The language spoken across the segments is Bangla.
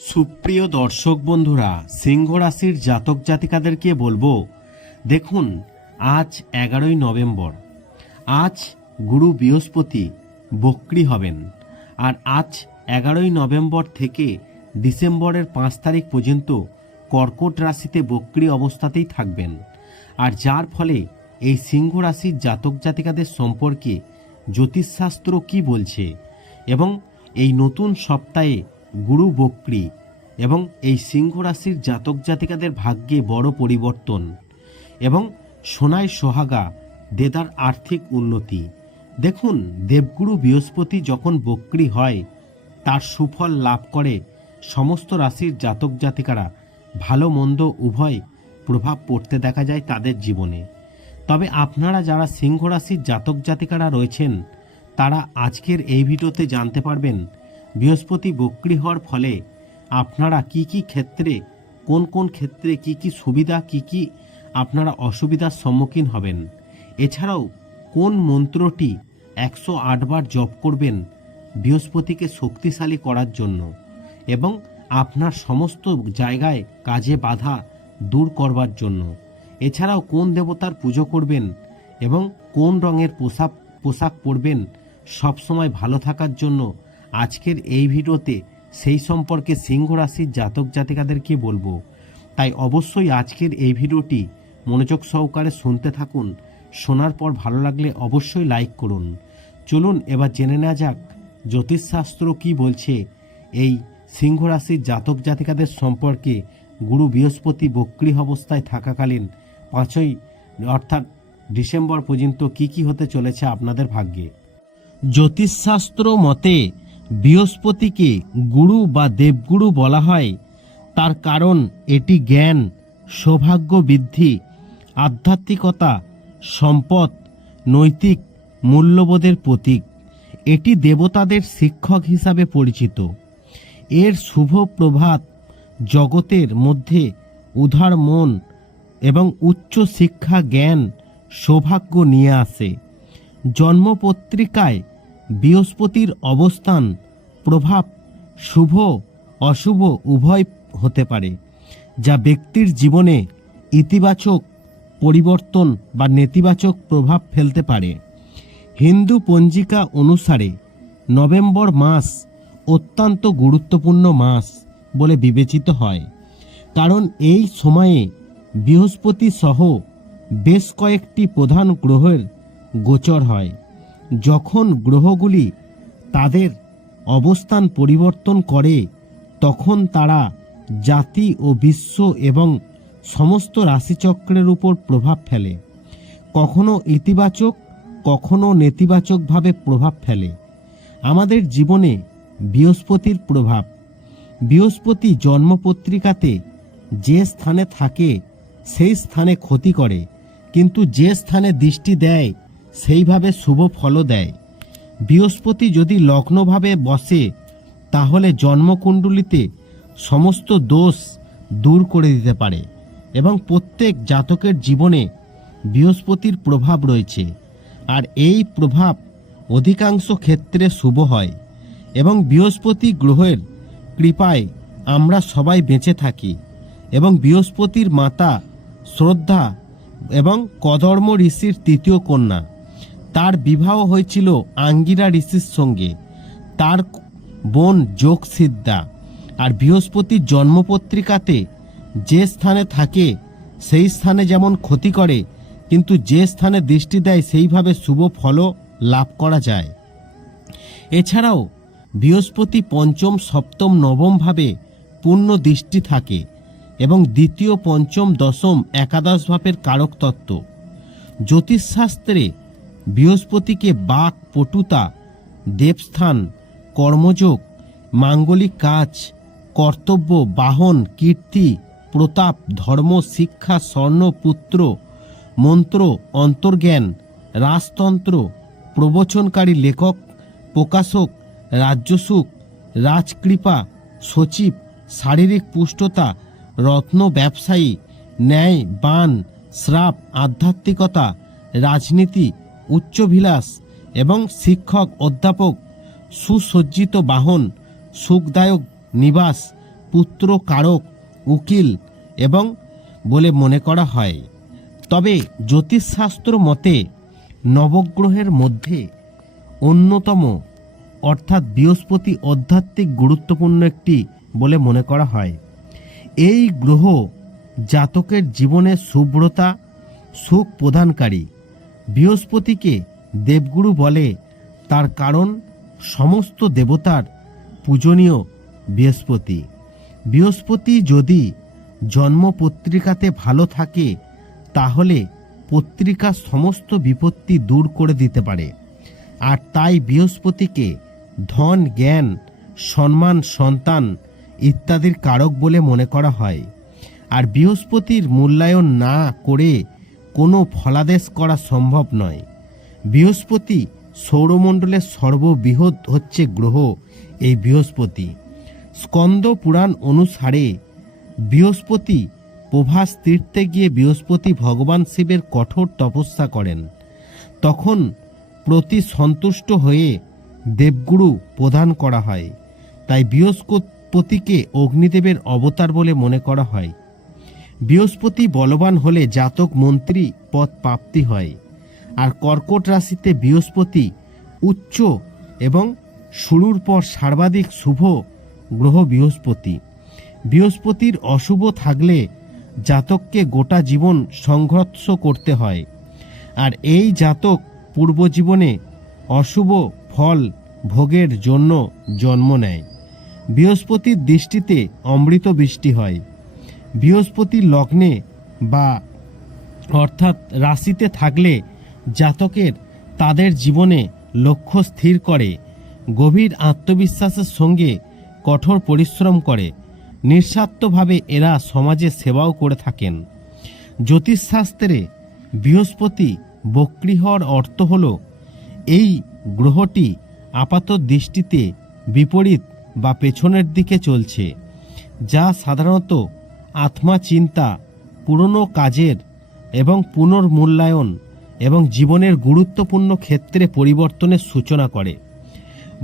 সুপ্রিয় দর্শক বন্ধুরা, সিংহ রাশির জাতক জাতিকাদেরকে বলব, দেখুন, আজ এগারোই নভেম্বর। আজ গুরু বৃহস্পতি বক্রি হবেন আর আজ এগারোই নভেম্বর থেকে ডিসেম্বরের পাঁচ তারিখ পর্যন্ত কর্কট রাশিতে বক্রি অবস্থাতেই থাকবেন। আর যার ফলে এই সিংহ রাশির জাতক জাতিকাদের সম্পর্কে জ্যোতিষশাস্ত্র কি বলছে এবং এই নতুন সপ্তাহে গুরু বক্রি এবং এই সিংহ রাশির জাতক জাতিকাদের ভাগ্যে বড় পরিবর্তন এবং সোনায় সোহাগা দেদার আর্থিক উন্নতি। দেখুন, দেবগুরু বৃহস্পতি যখন বক্রি হয়, তার সুফল লাভ করে সমস্ত রাশির জাতক জাতিকারা ভালো মন্দ উভয় প্রভাব পড়তে দেখা যায় তাদের জীবনে। তবে আপনারা যারা সিংহ রাশির জাতক জাতিকারা রয়েছেন, তারা আজকের এই ভিডিওতে জানতে পারবেন বৃহস্পতি বক্রি হওয়ার ফলে আপনারা কি কি ক্ষেত্রে, কোন কোন ক্ষেত্রে কি কি সুবিধা, কি কি আপনারা অসুবিধার সম্মুখীন হবেন? এছাড়াও কোন মন্ত্রটি একশো আটবার জপ করবেন বৃহস্পতিকে শক্তিশালী করার জন্য? এবং আপনার সমস্ত জায়গায় কাজে বাধা দূর করবার জন্য? এছাড়াও কোন দেবতার পুজো করবেন এবং কোন রঙের পোশাক পোশাক পরবেন সবসময় ভালো থাকার জন্য আজকের এই ভিডিওতে সেই সম্পর্কে সিংহ রাশির জাতক জাতিকাদেরকে বলব। তাই অবশ্যই আজকের এই ভিডিওটি মনোযোগ সহকারে শুনতে থাকুন। শোনার পর ভালো লাগলে অবশ্যই লাইক করুন। চলুন এবার জেনে নেওয়া যাক জ্যোতিষশাস্ত্র কি বলছে। এই সিংহ রাশির জাতক জাতিকাদের সম্পর্কে গুরু বৃহস্পতি বক্রি অবস্থায় থাকাকালীন পাঁচই, অর্থাৎ ডিসেম্বর পর্যন্ত কি কি হতে চলেছে আপনাদের ভাগ্যে। জ্যোতিষশাস্ত্র মতে বৃহস্পতিকে গুরু বা দেবগুরু বলা হয়। তার কারণ এটি জ্ঞান, সৌভাগ্য বৃদ্ধি, আধ্যাত্মিকতা, সম্পদ, নৈতিক, মূল্যবোধের প্রতীক। এটি দেবতাদের শিক্ষক হিসাবে পরিচিত। এর শুভ প্রভাত জগতের মধ্যে উদার মন এবং উচ্চ শিক্ষা, জ্ঞান, সৌভাগ্য নিয়ে আসে। জন্মপত্রিকায় বৃহস্পতির অবস্থান, প্রভাব শুভ, অশুভ, উভয় হতে পারে, যা ব্যক্তির জীবনে ইতিবাচক পরিবর্তন বা নেতিবাচক প্রভাব ফেলতে পারে। হিন্দু পঞ্জিকা অনুসারে নভেম্বর মাস অত্যন্ত গুরুত্বপূর্ণ মাস বলে বিবেচিত হয়, কারণ এই সময়ে বৃহস্পতি সহ বেশ কয়েকটি প্রধান গ্রহের গোচর হয়। যখন গ্রহগুলি তাদের অবস্থান পরিবর্তন করে, তখন তারা জাতি ও বিশ্ব এবং সমস্ত রাশিচক্রের উপর প্রভাব ফেলে। কখনো ইতিবাচক, কখনো নেতিবাচকভাবে প্রভাব ফেলে। আমাদের জীবনে বৃহস্পতির প্রভাব। বৃহস্পতি জন্মপত্রিকাতে যে স্থানে থাকে, সেই স্থানে ক্ষতি করে, কিন্তু যে স্থানে দৃষ্টি দেয় সেইভাবে শুভ ফলও দেয়। বৃহস্পতি যদি লগ্নভাবে বসে, তাহলে জন্মকুণ্ডলিতে সমস্ত দোষ দূর করে দিতে পারে এবং প্রত্যেক জাতকের জীবনে বৃহস্পতির প্রভাব রয়েছে। আর এই প্রভাব অধিকাংশ ক্ষেত্রে শুভ হয় এবং বৃহস্পতি গ্রহের কৃপায় আমরা সবাই বেঁচে থাকি এবং বৃহস্পতির মাতা শ্রদ্ধা এবং কদর্ম ঋষির তৃতীয় কন্যা। তার বিবাহ হয়েছিল আঙ্গিরা ঋষির সঙ্গে। তার বোন যোগ সিদ্ধা আর বৃহস্পতির জন্মপত্রিকাতে যে স্থানে থাকে, সেই স্থানে যেমন ক্ষতি করে, কিন্তু যে স্থানে দৃষ্টি দেয়, সেইভাবে শুভ ফলও লাভ করা যায়। এছাড়াও, বৃহস্পতি পঞ্চম, সপ্তম নবমভাবে পূর্ণ দৃষ্টি থাকে এবং দ্বিতীয়, পঞ্চম, দশম, একাদশ ভাবের কারক তত্ত্ব। জ্যোতিষশাস্ত্রে বৃহস্পতিকে বাক, পটুতা, দেবস্থান, কর্মযোগ, মাঙ্গলিক কাজ, কর্তব্য, বাহন, কীর্তি, প্রতাপ, ধর্ম, শিক্ষা, স্বর্ণ, পুত্র, মন্ত্র, অন্তর্জ্ঞান, রাজতন্ত্র, প্রবচনকারী লেখক, প্রকাশক, রাজ্যসুখ, রাজকৃপা, সচিব, শারীরিক পুষ্টতা, রত্ন ব্যবসায়ী, ন্যায়, বান শ্রাপ আধ্যাত্মিকতা, রাজনীতি উচ্চভিলাষ এবং শিক্ষক অধ্যাপক, সুসজ্জিত বাহন, সুখদায়ক নিবাস, পুত্র কারক, উকিল এবং বলে মনে করা হয়। তবে জ্যোতিষশাস্ত্র মতে নবগ্রহের মধ্যে অন্যতম, অর্থাৎ বৃহস্পতি আধ্যাত্মিক গুরুত্বপূর্ণ একটি বলে মনে করা হয়। এই গ্রহ জাতকের জীবনে শুভ্রতা সুখ প্রদানকারী। বৃহস্পতিকে দেবগুরু বলে। তার কারণ সমস্ত দেবতার পূজনীয় বৃহস্পতি। বৃহস্পতি যদি জন্ম পত্রিকাতে ভালো থাকে, তাহলে পত্রিকা সমস্ত বিপত্তি দূর করে দিতে পারে। আর তাই বৃহস্পতিকে ধন, জ্ঞান, সম্মান, সন্তান ইত্যাদির কারক বলে মনে করা হয়। আর বৃহস্পতির মূল্যায়ন না করে কোনো ফলাদেশ করা সম্ভব নয়। বৃহস্পতি সৌরমণ্ডলের সর্ববৃহৎ হচ্ছে গ্রহ, এই বৃহস্পতি। স্কন্দ পুরাণ অনুসারে বৃহস্পতি প্রভাস তীর্থে গিয়ে বৃহস্পতি ভগবান শিবের কঠোর তপস্যা করেন। তখন প্রতি সন্তুষ্ট হয়ে দেবগুরু প্রদান করা হয়। তাই বৃহস্পতিকে অগ্নিদেবের অবতার বলে মনে করা হয়। বৃহস্পতি বলবান হলে জাতক মন্ত্রী পদ প্রাপ্তি হয়, আর কর্কট রাশিতে বৃহস্পতি উচ্চ এবং শুরুর পর সর্বাধিক শুভ গ্রহ বৃহস্পতি। বৃহস্পতির অশুভ থাকলে জাতককে গোটা জীবন সংঘর্ষ করতে হয়, আর এই জাতক পূর্বজীবনে অশুভ ফল ভোগের জন্য জন্ম নেয়। বৃহস্পতির দৃষ্টিতে অমৃত বৃষ্টি হয়। বৃহস্পতির লগ্নে বা অর্থাৎ রাশিতে থাকলে জাতকের তাদের জীবনে লক্ষ্য স্থির করে, গভীর আত্মবিশ্বাসের সঙ্গে কঠোর পরিশ্রম করে, নিঃস্বার্থভাবে এরা সমাজে সেবাও করে থাকেন। জ্যোতিষশাস্ত্রে বৃহস্পতি বক্রী হওয়ার অর্থ হল, এই গ্রহটি আপাত দৃষ্টিতে বিপরীত বা পেছনের দিকে চলছে, যা সাধারণত আত্মা চিন্তা, পুরনো কাজের এবং পুনর্মূল্যায়ন এবং জীবনের গুরুত্বপূর্ণ ক্ষেত্রে পরিবর্তনের সূচনা করে।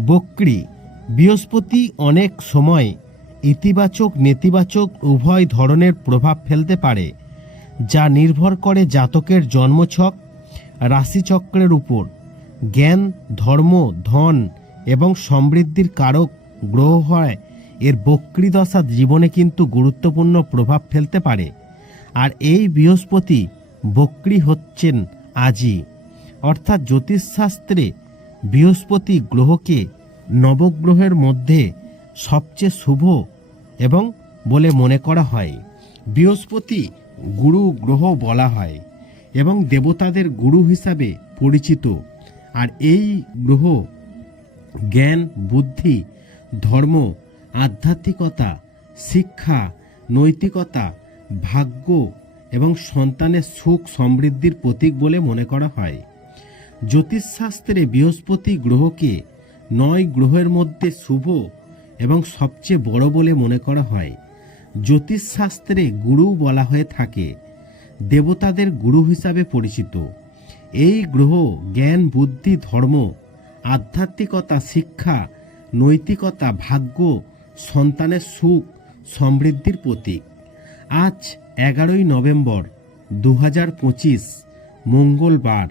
বক্রি, বৃহস্পতি অনেক সময় ইতিবাচক, নেতিবাচক উভয় ধরনের প্রভাব ফেলতে পারে, যা নির্ভর করে জাতকের জন্মছক, রাশিচক্রের উপর। জ্ঞান, ধর্ম, ধন এবং সমৃদ্ধির কারক গ্রহ হয় এর বক্রীদশা জীবনে কিন্তু গুরুত্বপূর্ণ প্রভাব ফেলতে পারে। আর এই বৃহস্পতি বক্রী হচ্ছেন আজই অর্থাৎ জ্যোতিষশাস্ত্রে বৃহস্পতি গ্রহকে নবগ্রহের মধ্যে সবচেয়ে শুভ এবং বলে মনে করা হয়। বৃহস্পতি গুরু গ্রহ বলা হয় এবং দেবতাদের গুরু হিসাবে পরিচিত। আর এই গ্রহ জ্ঞান, বুদ্ধি, ধর্ম আধ্যাত্মিকতা, শিক্ষা, নৈতিকতা, ভাগ্য এবং সন্তানের সুখ সমৃদ্ধির প্রতীক বলে মনে করা হয়। জ্যোতিষশাস্ত্রে বৃহস্পতি গ্রহকে নয় গ্রহের মধ্যে শুভ এবং সবচেয়ে বড় বলে মনে করা হয়। জ্যোতিষশাস্ত্রে গুরু বলা হয়ে থাকে, দেবতাদের গুরু হিসাবে পরিচিত। এই গ্রহ জ্ঞান, বুদ্ধি, ধর্ম, আধ্যাত্মিকতা, শিক্ষা, নৈতিকতা, ভাগ্য সন্তানের সুখ সমৃদ্ধির প্রতীক। আজ এগারোই নভেম্বর দু হাজার পঁচিশ, মঙ্গলবার,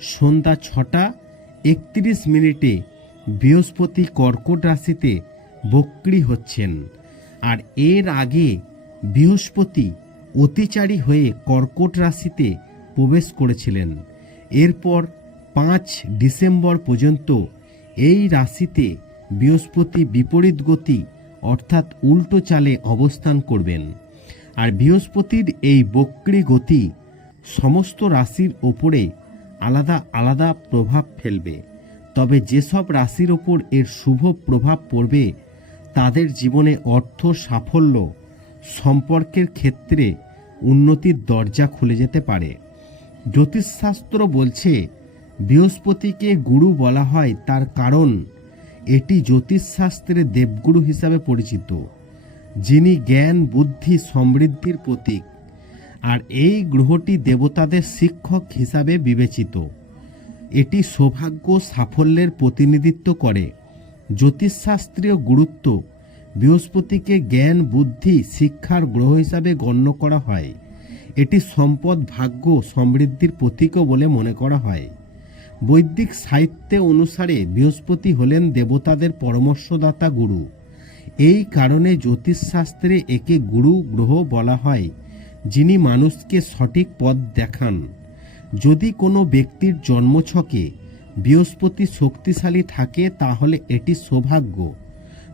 সন্ধ্যা ছটা একত্রিশ মিনিটে বৃহস্পতি কর্কট রাশিতে বক্রী হচ্ছেন আর এর আগে বৃহস্পতি অতিচারী হয়ে কর্কট রাশিতে প্রবেশ করেছিলেন। এরপর পাঁচ ডিসেম্বর পর্যন্ত এই রাশিতে বৃহস্পতি বিপরীত গতি অর্থাৎ উল্টো চালে অবস্থান করবেন। আর বৃহস্পতির এই বক্রী গতি সমস্ত রাশির ওপরে আলাদা আলাদা প্রভাব ফেলবে। তবে যেসব রাশির ওপর এর শুভ প্রভাব পড়বে, তাদের জীবনে অর্থ সাফল্য সম্পর্কের ক্ষেত্রে উন্নতির দরজা খুলে যেতে পারে। জ্যোতিষশাস্ত্র বলছে, বৃহস্পতিকে গুরু বলা হয় তার কারণ এটি জ্যোতিষশাস্ত্রে দেবগুরু হিসাবে পরিচিত, যিনি জ্ঞান, বুদ্ধি, সমৃদ্ধির প্রতীক, আর এই গ্রহটি দেবতাদের শিক্ষক হিসাবে বিবেচিত। এটি সৌভাগ্য সাফল্যের প্রতিনিধিত্ব করে। জ্যোতিষশাস্ত্রীয় গুরুত্ব বৃহস্পতিকে জ্ঞান, বুদ্ধি, শিক্ষার গ্রহ হিসাবে গণ্য করা হয়। এটি সম্পদ, ভাগ্য, সমৃদ্ধির প্রতীকও বলে মনে করা হয়। বৈদিক সাহিত্যে অনুসারে বৃহস্পতি হলেন দেবতাদের পরামর্শদাতা গুরু। এই কারণে জ্যোতিষশাস্ত্রে একে গুরু গ্রহ বলা হয়, যিনি মানুষকে সঠিক পথ দেখান। যদি কোনো ব্যক্তির জন্মছকে বৃহস্পতি শক্তিশালী থাকে, তাহলে এটি সৌভাগ্য।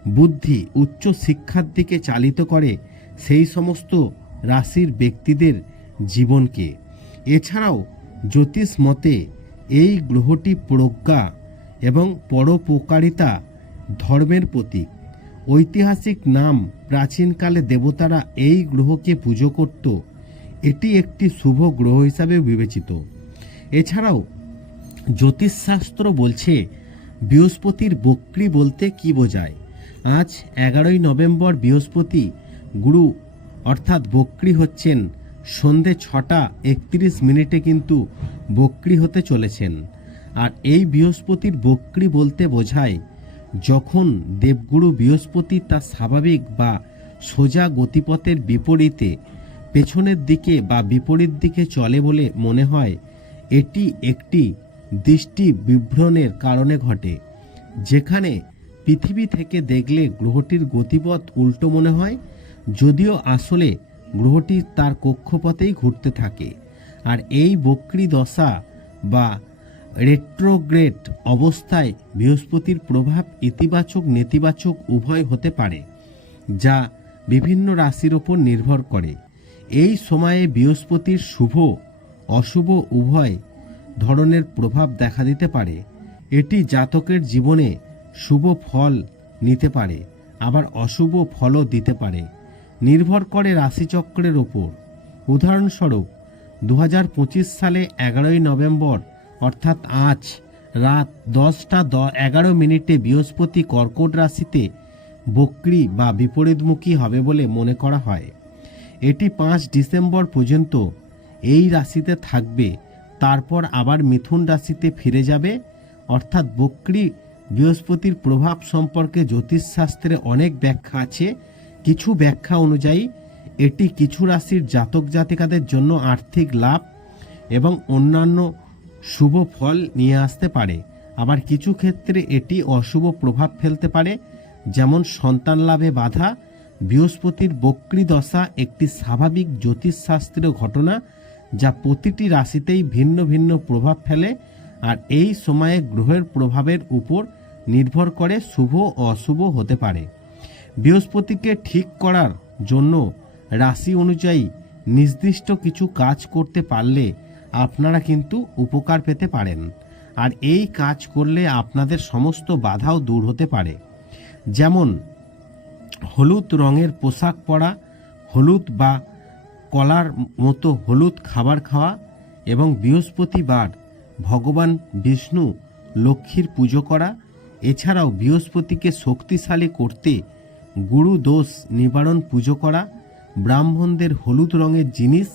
বুদ্ধি উচ্চ শিক্ষার দিকে চালিত করে সেই সমস্ত রাশির ব্যক্তিদের জীবনকে। এছাড়াও জ্যোতিষ মতে এই গ্রহটি প্রজ্ঞা এবং পরোপকারিতা ধর্মের প্রতীক। ঐতিহাসিক নাম প্রাচীনকালে দেবতারা এই গ্রহকে পুজো করত। এটি একটি শুভ গ্রহ হিসাবে বিবেচিত। এছাড়াও জ্যোতিষশাস্ত্র বলছে, বৃহস্পতির বক্রি বলতে কি বোঝায়? আজ এগারোই নভেম্বর বৃহস্পতি গুরু অর্থাৎ বক্রি হচ্ছেন সন্ধে ছটা একত্রিশ মিনিটে কিন্তু বক্রি হতে চলেছেন। আর এই বৃহস্পতির বক্রি বলতে বোঝায়, যখন দেবগুরু বৃহস্পতি তার স্বাভাবিক বা সোজা গতিপথের বিপরীতে পেছনের দিকে বা বিপরীত দিকে চলে বলে মনে হয়, এটি একটি দৃষ্টি বিভ্রণের কারণে ঘটে, যেখানে পৃথিবী থেকে দেখলে গ্রহটির গতিপথ উল্টো মনে হয়, যদিও আসলে গ্রহটি তার কক্ষপথেই ঘুরতে থাকে। আর এই বক্রি দশা বা রেট্রোগ্রেড অবস্থায় বৃহস্পতির প্রভাব ইতিবাচক নেতিবাচক উভয় হতে পারে, যা বিভিন্ন রাশির ওপর নির্ভর করে। এই সময়ে বৃহস্পতির শুভ, অশুভ উভয় ধরনের প্রভাব দেখা দিতে পারে। এটি জাতকের জীবনে শুভ ফল নিতে পারে, আবার অশুভ ফলও দিতে পারে। নির্ভর করে রাশিচক্রের ওপর। উদাহরণস্বরূপ দু হাজার পঁচিশ সালে এগারোই নভেম্বর, অর্থাৎ আজ, রাত দশটা দ, এগারো মিনিটে বৃহস্পতি কর্কট রাশিতে বক্রি বা বিপরীতমুখী হবে বলে মনে করা হয়। এটি পাঁচ ডিসেম্বর পর্যন্ত এই রাশিতে থাকবে, তারপর আবার মিথুন রাশিতে ফিরে যাবে। অর্থাৎ বক্রি বৃহস্পতির প্রভাব সম্পর্কে জ্যোতিষশাস্ত্রে অনেক ব্যাখ্যা আছে। কিছু ব্যাখ্যা অনুযায়ী, এটি কিছু রাশির জাতক জাতিকাদের জন্য আর্থিক লাভ এবং অন্যান্য শুভ ফল নিয়ে আসতে পারে। আবার কিছু ক্ষেত্রে এটি অশুভ প্রভাব ফেলতে পারে, যেমন সন্তান লাভে বাধা, বৃহস্পতির বক্রি দশা একটি স্বাভাবিক জ্যোতিষশাস্ত্রীয় ঘটনা যা প্রতিটি রাশিতেই ভিন্ন ভিন্ন প্রভাব ফেলে আর এই সময়ে গ্রহের প্রভাবের উপর নির্ভর করে শুভ অশুভ হতে পারে। বৃহস্পতিকে ঠিক করার জন্য রাশি অনুযায়ী নির্দিষ্ট কিছু কাজ করতে পারলে আপনারা কিন্তু উপকার পেতে পারেন। আর এই কাজ করলে আপনাদের সমস্ত বাধাও দূর হতে পারে। যেমন হলুদ রঙের পোশাক পরা, হলুদ বা কলার মতো হলুদ খাবার খাওয়া এবং বৃহস্পতিবার ভগবান বিষ্ণু লক্ষ্মীর পুজো করা। এছাড়াও বৃহস্পতিকে শক্তিশালী করতে গুরু দোষ নিবারণ পুজো করা, ব্রাহ্মণদের হলুদ রঙের জিনিস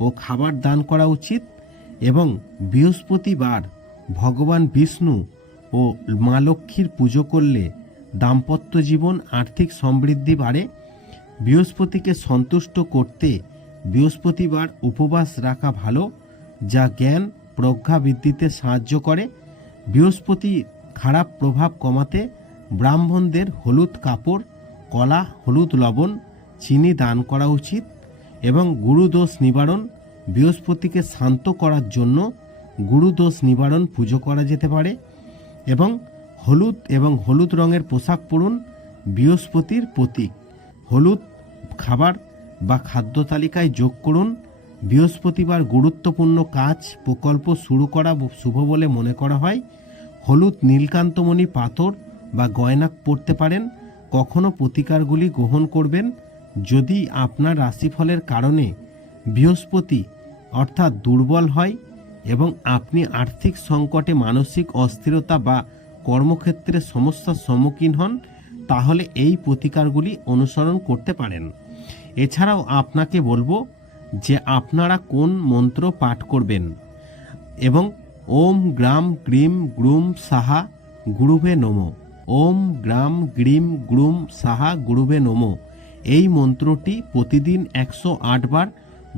ও খাবার দান করা উচিত এবং বৃহস্পতিবার ভগবান বিষ্ণু ও মা লক্ষ্মীর পুজো করলে দাম্পত্য জীবন আর্থিক সমৃদ্ধি বাড়ে। বৃহস্পতিকে সন্তুষ্ট করতে বৃহস্পতিবার উপবাস রাখা ভালো, যা জ্ঞান, প্রজ্ঞা বৃদ্ধিতে সাহায্য করে। বৃহস্পতি খারাপ প্রভাব কমাতে ব্রাহ্মণদের হলুদ কাপড় কলা, হলুদ, লবণ, চিনি দান করা উচিত এবং গুরুদোষ নিবারণ, বৃহস্পতিকে শান্ত করার জন্য গুরুদোষ নিবারণ পুজো করা যেতে পারে এবং হলুদ এবং হলুদ রঙের পোশাক পরুন বৃহস্পতির প্রতীক। হলুদ খাবার বা খাদ্য তালিকায় যোগ করুন। বৃহস্পতিবার গুরুত্বপূর্ণ কাজ, প্রকল্প শুরু করা শুভ বলে মনে করা হয়। হলুদ নীলকান্তমণি পাথর বা গয়না পরতে পারেন। কখনো প্রতিকারগুলি গ্রহণ করবেন যদি আপনার রাশিফলের কারণে বৃহস্পতি অর্থাৎ দুর্বল হয় এবং আপনি আর্থিক সংকটে মানসিক অস্থিরতা বা কর্মক্ষেত্রে সমস্যার সম্মুখীন হন, তাহলে এই প্রতিকারগুলি অনুসরণ করতে পারেন। এছাড়াও আপনাকে বলব যে আপনারা কোন মন্ত্র পাঠ করবেন এবং ওম গ্রাম গ্রিম গ্রুম সাহা গুরুভে নম। ওম গ্রাম গ্রিম গ্রুম সাহা গুরুবে নমো। এই মন্ত্রটি প্রতিদিন একশো আট বার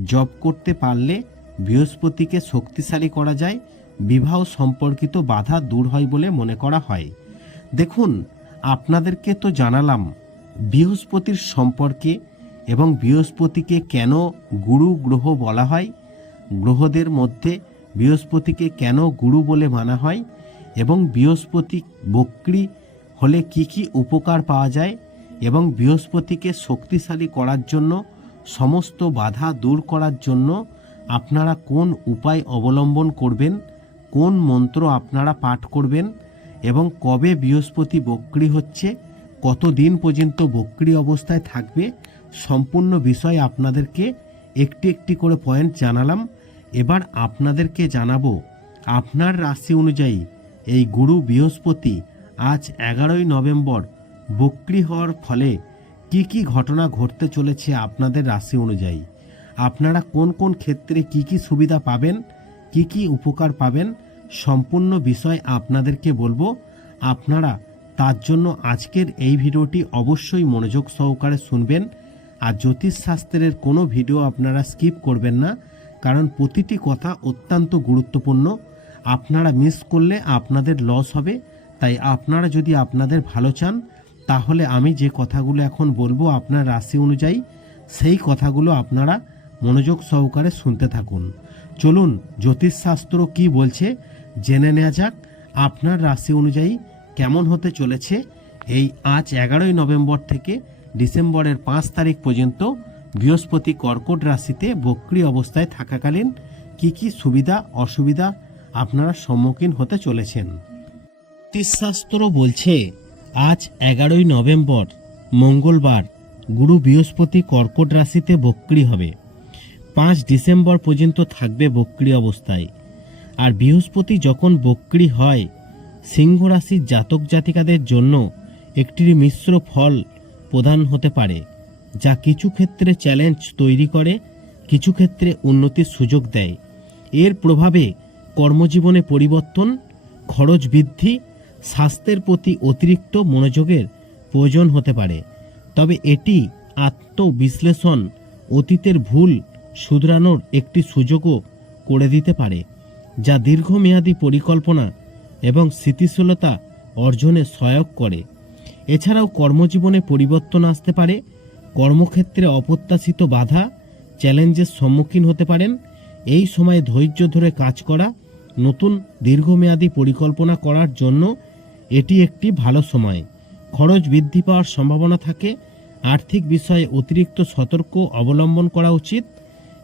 জপ করতে পারলে বৃহস্পতিকে শক্তিশালী করা যায়, বিবাহ সম্পর্কিত বাধা দূর হয় বলে মনে করা হয়। দেখুন, আপনাদেরকে তো জানালাম, বৃহস্পতির সম্পর্কে এবং বৃহস্পতিকে কেন গুরু গ্রহ বলা হয়, গ্রহদের মধ্যে বৃহস্পতিকে কেন গুরু বলে মানা হয় এবং বৃহস্পতি বক্রি হলে কি কি উপকার পাওয়া যায় এবং বৃহস্পতিকে শক্তিশালী করার জন্য, সমস্ত বাধা দূর করার জন্য আপনারা কোন উপায় অবলম্বন করবেন, কোন মন্ত্র আপনারা পাঠ করবেন এবং কবে বৃহস্পতি বক্রি হচ্ছে কত দিন পর্যন্ত বক্রি অবস্থায় থাকবে, সম্পূর্ণ বিষয় আপনাদেরকে একটি একটি করে পয়েন্ট জানালাম। এবার আপনাদেরকে জানাব, আপনার রাশি অনুযায়ী এই গুরু বৃহস্পতি আজ এগারোই নভেম্বর বক্রি হওয়ার ফলে কি কি ঘটনা ঘটতে চলেছে আপনাদের রাশি অনুযায়ী? আপনারা কোন কোন ক্ষেত্রে কি কি সুবিধা পাবেন? কি কি উপকার পাবেন? সম্পূর্ণ বিষয় আপনাদেরকে বলব। আপনারা তার জন্য আজকের এই ভিডিওটি অবশ্যই মনোযোগ সহকারে শুনবেন। আর জ্যোতিষশাস্ত্রের কোনো ভিডিও আপনারা স্কিপ করবেন না, কারণ প্রতিটি কথা অত্যন্ত গুরুত্বপূর্ণ। আপনারা মিস করলে আপনাদের লস হবে। তাই আপনারা যদি আপনাদের ভালো চান, তাহলে আমি যে কথাগুলো এখন বলব আপনার রাশি অনুযায়ী, সেই কথাগুলো আপনারা মনোযোগ সহকারে শুনতে থাকুন। চলুন, জ্যোতিষশাস্ত্র কি বলছে জেনে নেওয়া যাক। আপনার রাশি অনুযায়ী কেমন হতে চলেছে এই আজ এগারোই নভেম্বর থেকে ডিসেম্বরের পাঁচ তারিখ পর্যন্ত বৃহস্পতি কর্কট রাশিতে বক্রি অবস্থায় থাকাকালীন কি কি সুবিধা, অসুবিধা আপনারা সম্মুখীন হতে চলেছেন? জ্যোতিষশাস্ত্র বলছে, আজ এগারোই নভেম্বর, মঙ্গলবার, গুরু বৃহস্পতি কর্কট রাশিতে বক্রি হবে। পাঁচ ডিসেম্বর পর্যন্ত থাকবে বক্রি অবস্থায়। আর বৃহস্পতি যখন বক্রি হয়, সিংহ রাশির জাতক জাতিকাদের জন্য একটি মিশ্র ফল প্রদান হতে পারে, যা কিছু ক্ষেত্রে চ্যালেঞ্জ তৈরি করে, কিছু ক্ষেত্রে উন্নতির সুযোগ দেয়। এর প্রভাবে কর্মজীবনে পরিবর্তন, খরচ বৃদ্ধি স্বাস্থ্যের প্রতি অতিরিক্ত মনোযোগের প্রয়োজন হতে পারে। তবে এটি আত্মবিশ্লেষণ, অতীতের ভুল শুধরানোর একটি সুযোগও করে দিতে পারে, যা দীর্ঘমেয়াদী পরিকল্পনা এবং স্থিতিশীলতা অর্জনে সহায়ক করে। এছাড়াও কর্মজীবনে পরিবর্তন আসতে পারে, কর্মক্ষেত্রে অপ্রত্যাশিত বাধা, চ্যালেঞ্জের সম্মুখীন হতে পারেন, এই সময়ে ধৈর্য ধরে কাজ করা, নতুন দীর্ঘমেয়াদী পরিকল্পনা করার জন্য এটি একটি ভালো সময়। খরচ বৃদ্ধি পাওয়ার সম্ভাবনা থাকে। আর্থিক বিষয়ে অতিরিক্ত সতর্ক অবলম্বন করা উচিত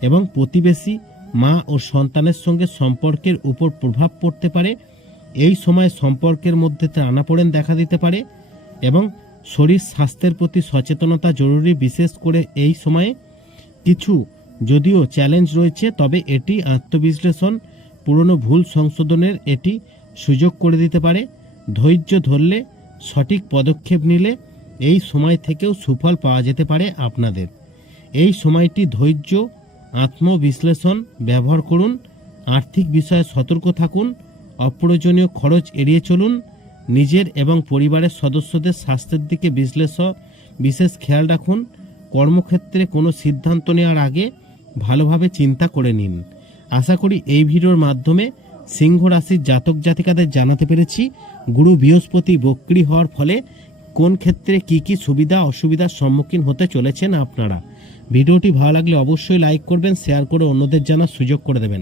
এবং প্রতিবেশী, মা ও সন্তানের সঙ্গে সম্পর্কের উপর প্রভাব পড়তে পারে। এই সময় সম্পর্কের মধ্যে টানাপোড়েন দেখা দিতে পারে এবং শরীর স্বাস্থ্যের প্রতি সচেতনতা জরুরি বিশেষ করে এই সময়ে। কিছু যদিও চ্যালেঞ্জ রয়েছে, তবে এটি আত্মবিশ্লেষণ, পুরনো ভুল সংশোধনের এটি সুযোগ করে দিতে পারে। ধৈর্য ধরলে সঠিক পদক্ষেপ নিলে এই সময় থেকেও সুফল পাওয়া যেতে পারে আপনাদের। এই সময়টি ধৈর্য, আত্মবিশ্লেষণ ব্যবহার করুন, আর্থিক বিষয়ে সতর্ক থাকুন, অপ্রয়োজনীয় খরচ এড়িয়ে চলুন, নিজের এবং পরিবারের সদস্যদের স্বাস্থ্যের দিকে বিশ্লেষণ বিশেষ খেয়াল রাখুন, কর্মক্ষেত্রে কোনো সিদ্ধান্ত নেওয়ার আগে ভালোভাবে চিন্তা করে নিন। আশা করি এই ভিডিওর মাধ্যমে সিংহ রাশির জাতক জাতিকাদের জানাতে পেরেছি, গুরু বৃহস্পতি বক্রি হওয়ার ফলে কোন ক্ষেত্রে কি কি সুবিধা, অসুবিধার সম্মুখীন হতে চলেছেন আপনারা? ভিডিওটি ভালো লাগলে অবশ্যই লাইক করবেন শেয়ার করে অন্যদের জানার সুযোগ করে দেবেন।